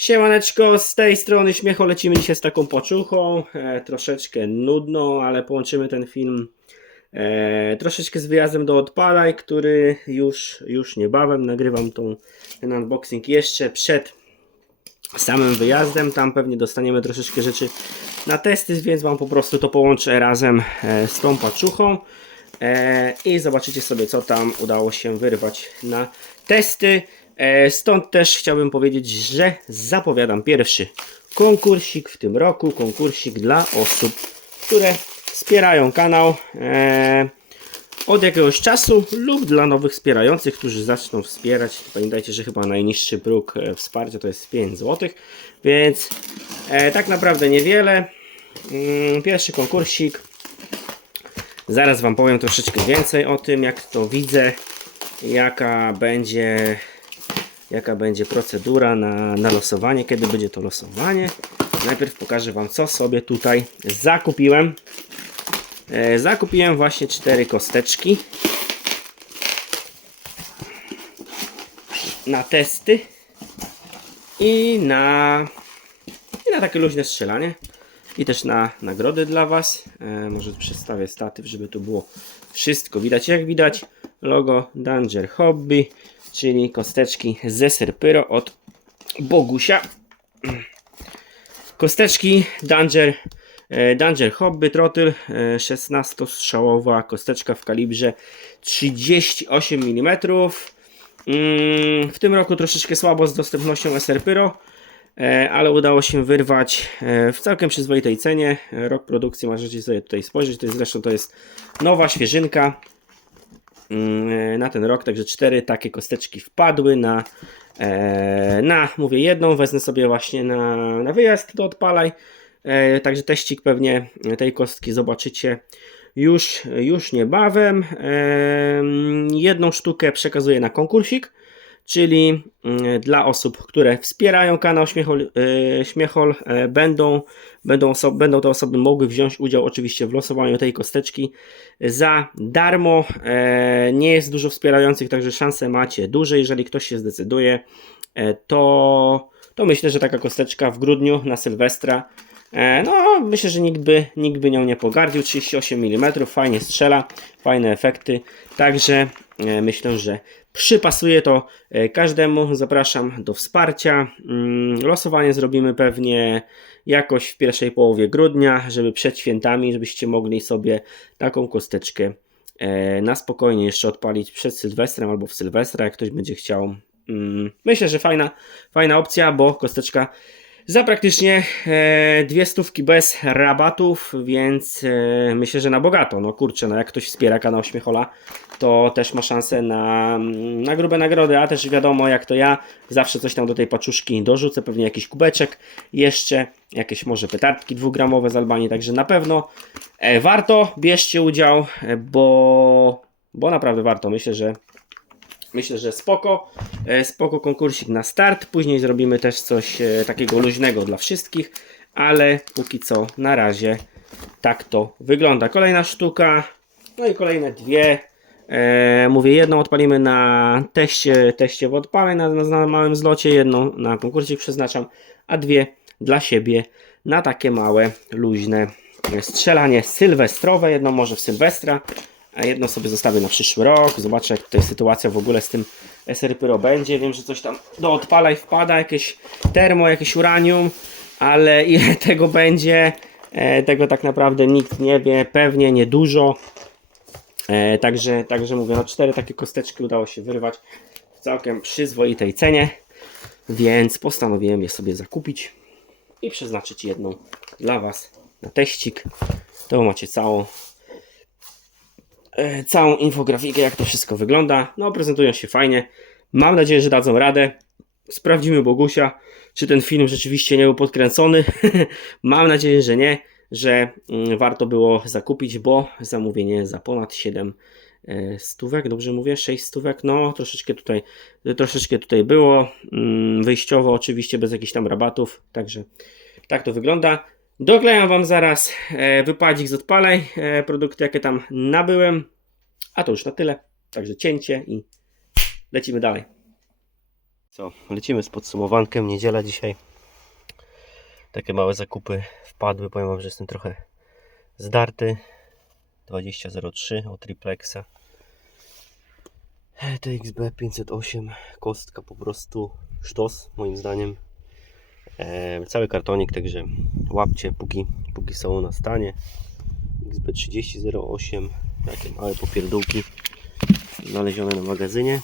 Siemaneczko, z tej strony Śmiecho lecimy dzisiaj z taką poczuchą, e, troszeczkę nudną, ale połączymy ten film e, troszeczkę z wyjazdem do Odpalaj, który już, już niebawem nagrywam tą, ten unboxing jeszcze przed samym wyjazdem, tam pewnie dostaniemy troszeczkę rzeczy na testy, więc Wam po prostu to połączę razem e, z tą paczuchą e, i zobaczycie sobie co tam udało się wyrwać na testy. E, Stąd też chciałbym powiedzieć, że zapowiadam pierwszy konkursik w tym roku. Konkursik dla osób, które wspierają kanał e, od jakiegoś czasu lub dla nowych wspierających, którzy zaczną wspierać. Pamiętajcie, że chyba najniższy próg e, wsparcia to jest 5 zł, więc tak naprawdę niewiele. Mm, Pierwszy konkursik. Zaraz Wam powiem troszeczkę więcej o tym, jak to widzę, jaka będzie jaka będzie procedura na, na losowanie, kiedy będzie to losowanie. Najpierw pokażę Wam, co sobie tutaj zakupiłem. E, zakupiłem właśnie cztery kosteczki na testy i na, i na takie luźne strzelanie i też na nagrody dla Was. E, może przestawię statyw, żeby tu było wszystko widać. Jak widać, logo Danger Hobby, czyli kosteczki ze Serpyro od Bogusia. Kosteczki Danger, e, Danger Hobby Trotyl, e, 16-strzałowa kosteczka w kalibrze 38 mm. W tym roku troszeczkę słabo z dostępnością SR Pyro, e, ale udało się wyrwać e, w całkiem przyzwoitej cenie. E, Rok produkcji możecie sobie tutaj spojrzeć. To jest zresztą to jest nowa świeżynka na ten rok, także cztery takie kosteczki wpadły na, e, na mówię jedną, wezmę sobie właśnie na, na wyjazd do odpalaj. E, także teścik pewnie tej kostki zobaczycie już, już niebawem. E, jedną sztukę przekazuję na konkursik, czyli mm, dla osób, które wspierają kanał Śmiechol, e, Śmiechol e, będą, będą, oso- będą te osoby mogły wziąć udział oczywiście w losowaniu tej kosteczki za darmo. E, nie jest dużo wspierających, także szanse macie duże. Jeżeli ktoś się zdecyduje, e, to, to myślę, że taka kosteczka w grudniu na Sylwestra No, myślę, że nikt by, nikt by nią nie pogardził. 38 mm, fajnie strzela, fajne efekty. Także e, myślę, że przypasuje to e, każdemu. Zapraszam do wsparcia. Mm, Losowanie zrobimy pewnie jakoś w pierwszej połowie grudnia, żeby przed świętami, żebyście mogli sobie taką kosteczkę e, na spokojnie jeszcze odpalić przed Sylwestrem albo w Sylwestra, jak ktoś będzie chciał. Mm, Myślę, że fajna, fajna opcja, bo kosteczka za praktycznie e, dwie stówki bez rabatów, więc e, myślę, że na bogato. No kurczę, no jak ktoś wspiera kanał Śmiechola, to też ma szansę na, na grube nagrody, a też wiadomo jak to ja, zawsze coś tam do tej paczuszki dorzucę, pewnie jakiś kubeczek, jeszcze jakieś może petardki dwugramowe z Albanii, także na pewno e, warto, bierzcie udział, bo, bo naprawdę warto. Myślę, że Myślę, że spoko, e, spoko konkursik na start. Później zrobimy też coś e, takiego luźnego dla wszystkich, ale póki co na razie tak to wygląda. Kolejna sztuka, no i kolejne dwie. E, mówię, jedną odpalimy na teście, teście w odpale na, na, małym zlocie, jedną na konkursik przeznaczam, a dwie dla siebie na takie małe, luźne strzelanie sylwestrowe. Jedno może w Sylwestra, a jedno sobie zostawię na przyszły rok. Zobaczę, jak tutaj sytuacja w ogóle z tym SR Pyro będzie. Wiem, że coś tam do odpalaj wpada, jakieś termo, jakieś uranium, ale ile tego będzie, e, tego tak naprawdę nikt nie wie. Pewnie niedużo. E, także, także mówię, no cztery takie kosteczki udało się wyrwać w całkiem przyzwoitej cenie, więc postanowiłem je sobie zakupić i przeznaczyć jedną dla Was na teścik. To macie całą całą infografikę, jak to wszystko wygląda. No, prezentują się fajnie. Mam nadzieję, że dadzą radę. Sprawdzimy Bogusia, czy ten film rzeczywiście nie był podkręcony. Mam nadzieję, że nie, że mm, warto było zakupić, bo zamówienie za ponad 7 e, stówek, dobrze mówię, 6 stówek, no troszeczkę tutaj, troszeczkę tutaj było, mm, wyjściowo oczywiście bez jakichś tam rabatów, także tak to wygląda. Doklejam Wam zaraz e, wypadzik z odpalej, e, produkty jakie tam nabyłem, a to już na tyle, także cięcie i lecimy dalej. Co, lecimy z podsumowankiem, niedziela dzisiaj. Takie małe zakupy wpadły. Powiem Wam, że jestem trochę zdarty. 2003 od Triplexa. TXB 508. Kostka po prostu sztos moim zdaniem. Cały kartonik, także łapcie póki, póki są na stanie. XB3008. Takie małe popierdółki znalezione na magazynie.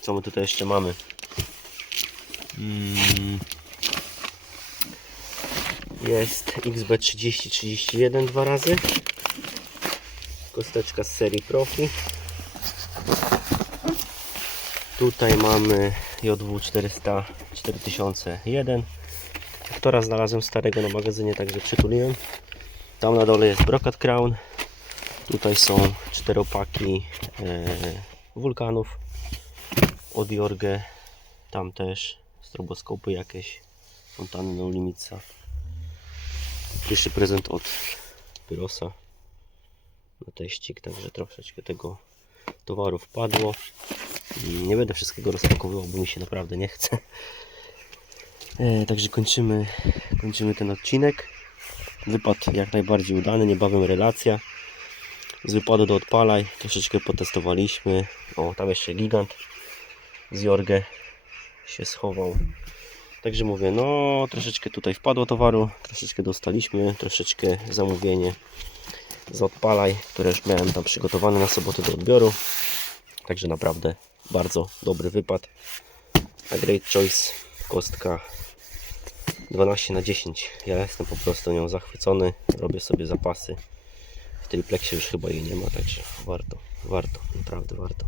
Co my tutaj jeszcze mamy? Mm. Jest XB3031 dwa razy. Kosteczka z serii Profi. Tutaj mamy JW 400 4001. Aktora znalazłem starego na magazynie, także przytuliłem. Tam na dole jest Brokat Crown. Tutaj są czteropaki e, wulkanów od Jorge. Tam też stroboskopy jakieś. Fontany no Limitsa. Pierwszy prezent od Pyrosa na teścik, także troszeczkę tego towaru wpadło. Nie będę wszystkiego rozpakowywał, bo mi się naprawdę nie chce. E, także kończymy, kończymy ten odcinek. Wypad jak najbardziej udany, niebawem relacja. Z wypadu do odpalaj troszeczkę potestowaliśmy. O, tam jeszcze gigant z Jorge się schował. Także mówię, no troszeczkę tutaj wpadło towaru, troszeczkę dostaliśmy, troszeczkę zamówienie z odpalaj, które już miałem tam przygotowane na sobotę do odbioru. Także naprawdę bardzo dobry wypad. A Great Choice kostka 12 na 10. Ja jestem po prostu nią zachwycony. Robię sobie zapasy. W Triplexie już chyba jej nie ma, także warto, warto, naprawdę warto.